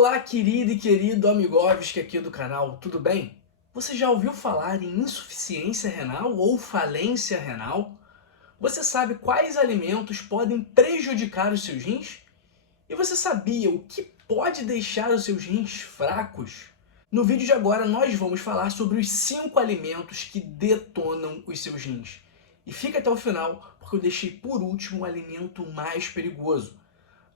Olá, querido e querido Amigovski aqui do canal, tudo bem? Você já ouviu falar em insuficiência renal ou falência renal? Você sabe quais alimentos podem prejudicar os seus rins? E você sabia o que pode deixar os seus rins fracos? No vídeo de agora nós vamos falar sobre os 5 alimentos que detonam os seus rins. E fica até o final, porque eu deixei por último o alimento mais perigoso.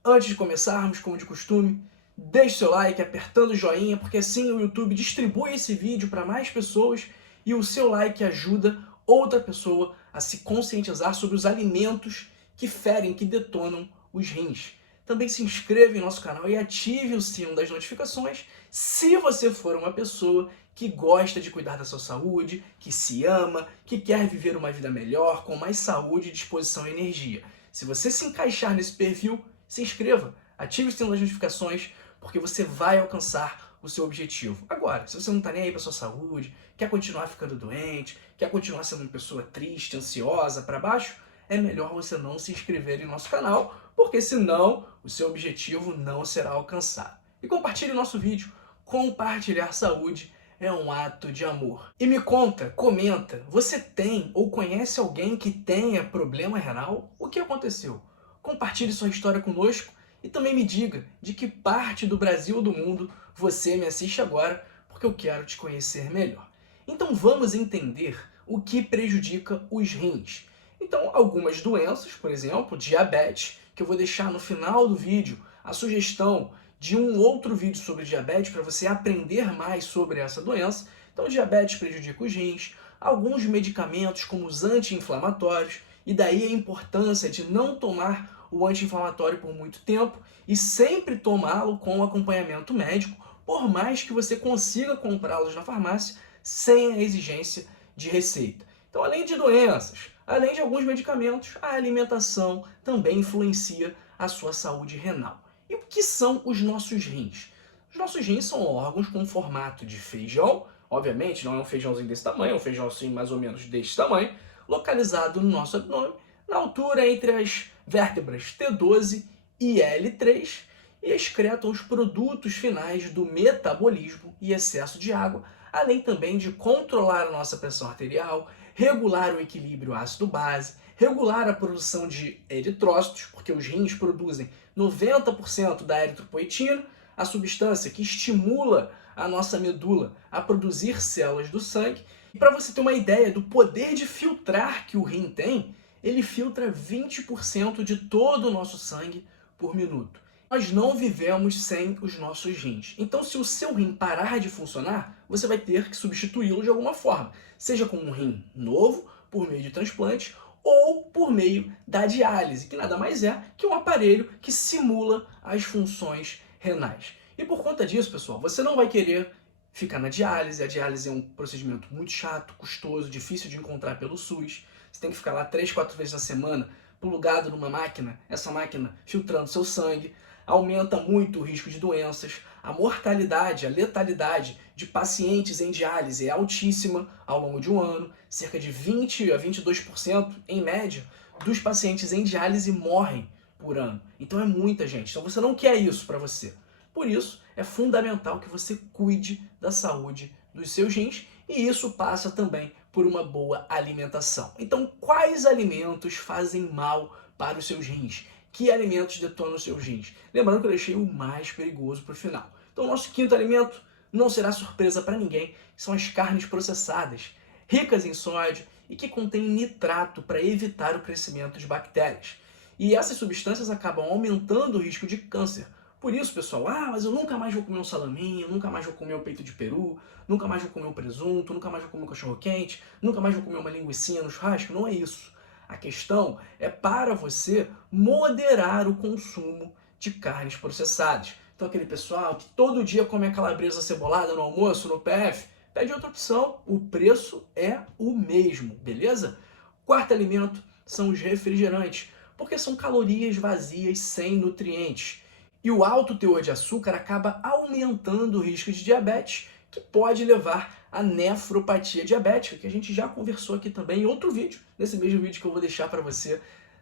Antes de começarmos, como de costume, deixe seu like apertando o joinha, porque assim o YouTube distribui esse vídeo para mais pessoas e o seu like ajuda outra pessoa a se conscientizar sobre os alimentos que ferem, que detonam os rins. Também se inscreva em nosso canal e ative o sino das notificações se você for uma pessoa que gosta de cuidar da sua saúde, que se ama, que quer viver uma vida melhor, com mais saúde, disposição e energia. Se você se encaixar nesse perfil, se inscreva, ative o sino das notificações, porque você vai alcançar o seu objetivo. Agora, se você não está nem aí para sua saúde, quer continuar ficando doente, quer continuar sendo uma pessoa triste, ansiosa, para baixo, é melhor você não se inscrever em nosso canal, porque senão o seu objetivo não será alcançado. E compartilhe o nosso vídeo. Compartilhar saúde é um ato de amor. E me conta, comenta, você tem ou conhece alguém que tenha problema renal? O que aconteceu? Compartilhe sua história conosco e também me diga de que parte do Brasil ou do mundo você me assiste agora, porque eu quero te conhecer melhor. Então vamos entender o que prejudica os rins. Então, algumas doenças, por exemplo, diabetes, que eu vou deixar no final do vídeo a sugestão de um outro vídeo sobre diabetes para você aprender mais sobre essa doença. Então, diabetes prejudica os rins, alguns medicamentos como os anti-inflamatórios, e daí a importância de não tomar o anti-inflamatório por muito tempo e sempre tomá-lo com acompanhamento médico, por mais que você consiga comprá-los na farmácia sem a exigência de receita. Então, além de doenças, além de alguns medicamentos, a alimentação também influencia a sua saúde renal. E o que são os nossos rins? Os nossos rins são órgãos com formato de feijão, obviamente não é um feijãozinho desse tamanho, é um feijãozinho mais ou menos desse tamanho, localizado no nosso abdômen, na altura entre as vértebras T12 e L3, e excretam os produtos finais do metabolismo e excesso de água, além também de controlar a nossa pressão arterial, regular o equilíbrio ácido-base, regular a produção de eritrócitos, porque os rins produzem 90% da eritropoetina, a substância que estimula a nossa medula a produzir células do sangue. E para você ter uma ideia do poder de filtrar que o rim tem, ele filtra 20% de todo o nosso sangue por minuto. Nós não vivemos sem os nossos rins. Então, se o seu rim parar de funcionar, você vai ter que substituí-lo de alguma forma, seja com um rim novo, por meio de transplante, ou por meio da diálise, que nada mais é que um aparelho que simula as funções renais. E por conta disso, pessoal, você não vai querer ficar na diálise. A diálise é um procedimento muito chato, custoso, difícil de encontrar pelo SUS. Você tem que ficar lá 3, 4 vezes na semana, plugado numa máquina, essa máquina filtrando seu sangue. Aumenta muito o risco de doenças, a mortalidade, a letalidade de pacientes em diálise é altíssima ao longo de um ano, cerca de 20 a 22% em média dos pacientes em diálise morrem por ano. Então é muita gente, então você não quer isso para você. Por isso é fundamental que você cuide da saúde dos seus rins e isso passa também por uma boa alimentação. Então quais alimentos fazem mal para os seus rins? Que alimentos detonam os seus rins? Lembrando que eu deixei o mais perigoso para o final. Então, o nosso quinto alimento não será surpresa para ninguém, são as carnes processadas, ricas em sódio e que contêm nitrato para evitar o crescimento de bactérias. E essas substâncias acabam aumentando o risco de câncer. Por isso, pessoal, mas eu nunca mais vou comer um salaminho, nunca mais vou comer um peito de peru, nunca mais vou comer um presunto, nunca mais vou comer um cachorro-quente, nunca mais vou comer uma linguicinha no churrasco. Não é isso. A questão é para você moderar o consumo de carnes processadas. Então aquele pessoal que todo dia come a calabresa cebolada no almoço, no PF, pede outra opção, o preço é o mesmo, beleza? Quarto alimento são os refrigerantes, porque são calorias vazias sem nutrientes. E o alto teor de açúcar acaba aumentando o risco de diabetes, que pode levar à nefropatia diabética, que a gente já conversou aqui também em outro vídeo, nesse mesmo vídeo que eu vou deixar para você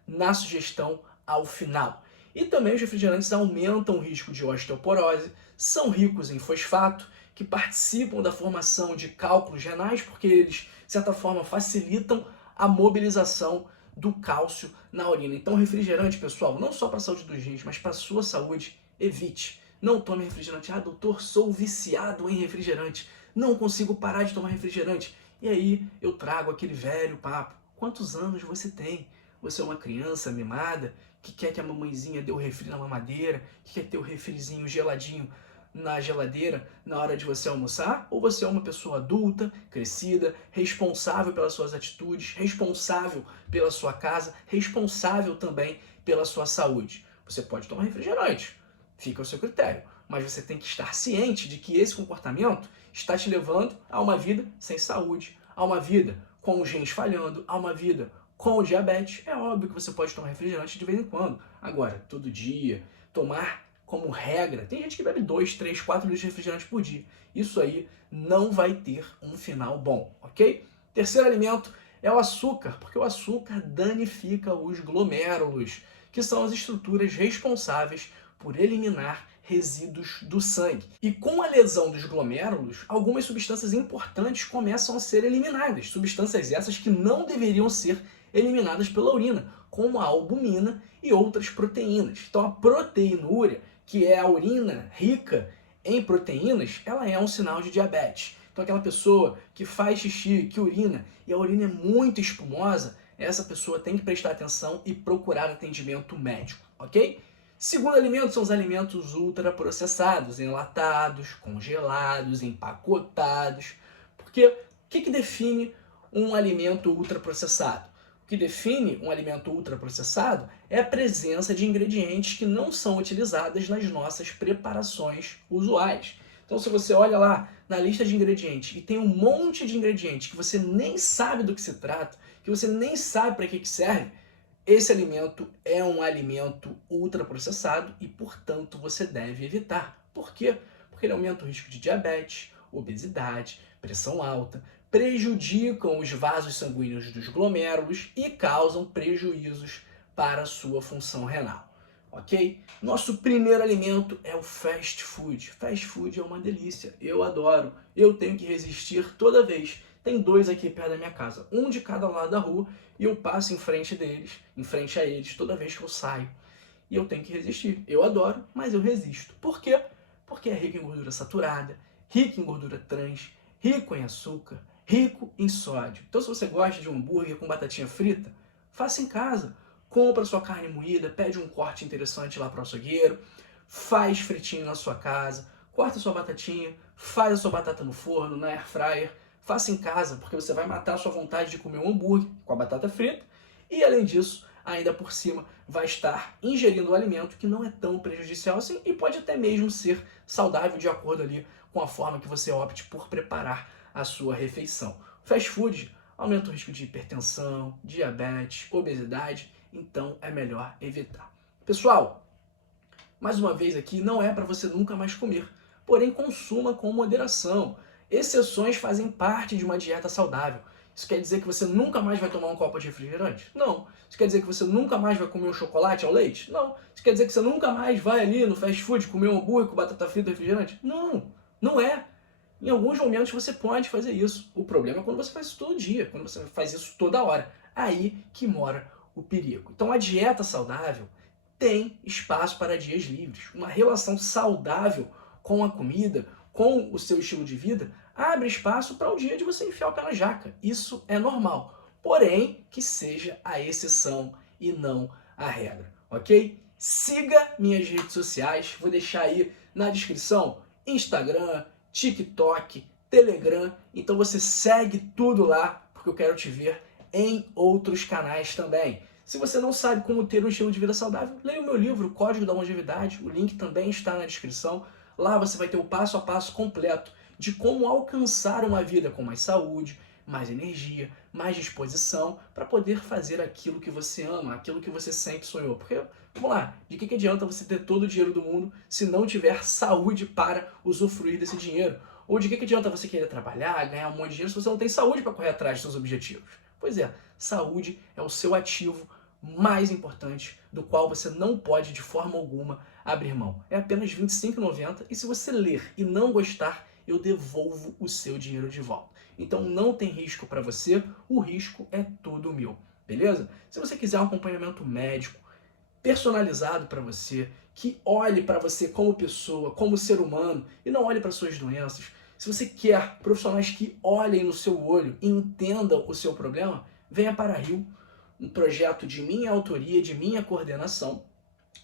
na sugestão ao final. E também os refrigerantes aumentam o risco de osteoporose, são ricos em fosfato, que participam da formação de cálculos renais, porque eles, de certa forma, facilitam a mobilização do cálcio na urina. Então, refrigerante, pessoal, não só para a saúde dos rins, mas para a sua saúde, evite. Não tome refrigerante. Ah, doutor, sou viciado em refrigerante. Não consigo parar de tomar refrigerante. E aí eu trago aquele velho papo. Quantos anos você tem? Você é uma criança mimada que quer que a mamãezinha dê o refri na mamadeira, que quer ter o refrizinho geladinho na geladeira na hora de você almoçar? Ou você é uma pessoa adulta, crescida, responsável pelas suas atitudes, responsável pela sua casa, responsável também pela sua saúde? Você pode tomar refrigerante, fica ao seu critério, mas você tem que estar ciente de que esse comportamento está te levando a uma vida sem saúde, a uma vida com os rins falhando, a uma vida com o diabetes. É óbvio que você pode tomar refrigerante de vez em quando. Agora, todo dia, tomar como regra, tem gente que bebe 2, 3, 4 litros de refrigerante por dia. Isso aí não vai ter um final bom, ok? Terceiro alimento é o açúcar, porque o açúcar danifica os glomérulos, que são as estruturas responsáveis por eliminar resíduos do sangue. E com a lesão dos glomérulos, algumas substâncias importantes começam a ser eliminadas, substâncias essas que não deveriam ser eliminadas pela urina, como a albumina e outras proteínas. Então a proteinúria, que é a urina rica em proteínas, ela é um sinal de diabetes. Então aquela pessoa que faz xixi, que urina, e a urina é muito espumosa, essa pessoa tem que prestar atenção e procurar atendimento médico, ok? Segundo alimento são os alimentos ultraprocessados, enlatados, congelados, empacotados. Porque o que define um alimento ultraprocessado? O que define um alimento ultraprocessado é a presença de ingredientes que não são utilizados nas nossas preparações usuais. Então, se você olha lá na lista de ingredientes e tem um monte de ingredientes que você nem sabe do que se trata, que você nem sabe para que serve, esse alimento é um alimento ultraprocessado e, portanto, você deve evitar. Por quê? Porque ele aumenta o risco de diabetes, obesidade, pressão alta, prejudicam os vasos sanguíneos dos glomérulos e causam prejuízos para a sua função renal. Ok? Nosso primeiro alimento é o fast food. Fast food é uma delícia, eu adoro. Eu tenho que resistir toda vez. Tem 2 aqui perto da minha casa, um de cada lado da rua, e eu passo em frente a eles, toda vez que eu saio. E eu tenho que resistir. Eu adoro, mas eu resisto. Por quê? Porque é rico em gordura saturada, rico em gordura trans, rico em açúcar, rico em sódio. Então, se você gosta de um hambúrguer com batatinha frita, faça em casa. Compra sua carne moída, pede um corte interessante lá para o açougueiro, faz fritinho na sua casa, corta sua batatinha, faz a sua batata no forno, na air fryer, faça em casa, porque você vai matar a sua vontade de comer um hambúrguer com a batata frita e, além disso, ainda por cima, vai estar ingerindo um alimento que não é tão prejudicial assim e pode até mesmo ser saudável de acordo ali com a forma que você opte por preparar a sua refeição. Fast food aumenta o risco de hipertensão, diabetes, obesidade, então é melhor evitar. Pessoal, mais uma vez aqui, não é para você nunca mais comer, porém consuma com moderação. Exceções fazem parte de uma dieta saudável. Isso quer dizer que você nunca mais vai tomar um copo de refrigerante? Não. Isso quer dizer que você nunca mais vai comer um chocolate ao leite? Não. Isso quer dizer que você nunca mais vai ali no fast food comer um hambúrguer com batata frita e refrigerante? Não, não é. Em alguns momentos você pode fazer isso. O problema é quando você faz isso todo dia, quando você faz isso toda hora. Aí que mora o perigo. Então a dieta saudável tem espaço para dias livres. Uma relação saudável com a comida, com o seu estilo de vida, abre espaço para o dia de você enfiar o pé na jaca. Isso é normal. Porém, que seja a exceção e não a regra, ok? Siga minhas redes sociais, vou deixar aí na descrição Instagram, TikTok, Telegram. Então você segue tudo lá, porque eu quero te ver em outros canais também. Se você não sabe como ter um estilo de vida saudável, leia o meu livro, Código da Longevidade. O link também está na descrição. Lá você vai ter o passo a passo completo de como alcançar uma vida com mais saúde, mais energia, mais disposição, para poder fazer aquilo que você ama, aquilo que você sempre sonhou. Porque, vamos lá, de que adianta você ter todo o dinheiro do mundo se não tiver saúde para usufruir desse dinheiro? Ou de que adianta você querer trabalhar, ganhar um monte de dinheiro se você não tem saúde para correr atrás dos seus objetivos? Pois é, saúde é o seu ativo mais importante, do qual você não pode, de forma alguma, abrir mão. É apenas R$ 25,90 e se você ler e não gostar, eu devolvo o seu dinheiro de volta. Então não tem risco para você, o risco é todo meu, beleza? Se você quiser um acompanhamento médico personalizado para você, que olhe para você como pessoa, como ser humano e não olhe para suas doenças, se você quer profissionais que olhem no seu olho e entendam o seu problema, venha para a Rio, um projeto de minha autoria, de minha coordenação.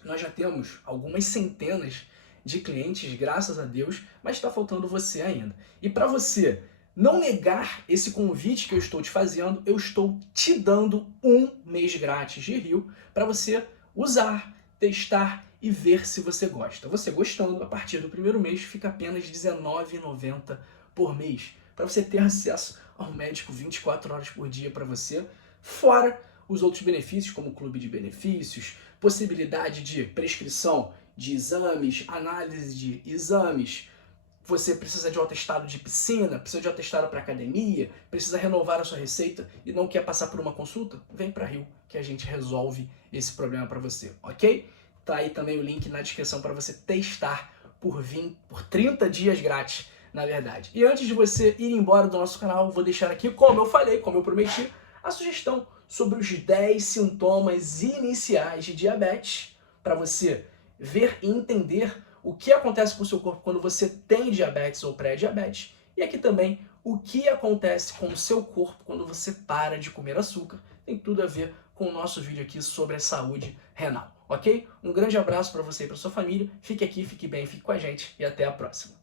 Nós já temos algumas centenas de clientes, graças a Deus, mas está faltando você ainda. E para você não negar esse convite que eu estou te fazendo, eu estou te dando um mês grátis de Rio para você usar, testar e ver se você gosta. Você gostando, a partir do primeiro mês fica apenas R$ 19,90 por mês, para você ter acesso ao médico 24 horas por dia para você, fora os outros benefícios, como clube de benefícios, possibilidade de prescrição de exames, análise de exames. Você precisa de um atestado de piscina, precisa de um atestado para academia, precisa renovar a sua receita e não quer passar por uma consulta? Vem para Rio que a gente resolve esse problema para você, ok? Tá aí também o link na descrição para você testar por 30 dias grátis, na verdade. E antes de você ir embora do nosso canal, vou deixar aqui, como eu falei, como eu prometi, a sugestão sobre os 10 sintomas iniciais de diabetes para você ver e entender o que acontece com o seu corpo quando você tem diabetes ou pré-diabetes. E aqui também o que acontece com o seu corpo quando você para de comer açúcar. Tem tudo a ver com o nosso vídeo aqui sobre a saúde renal, ok? Um grande abraço para você e para sua família. Fique aqui, fique bem, fique com a gente e até a próxima.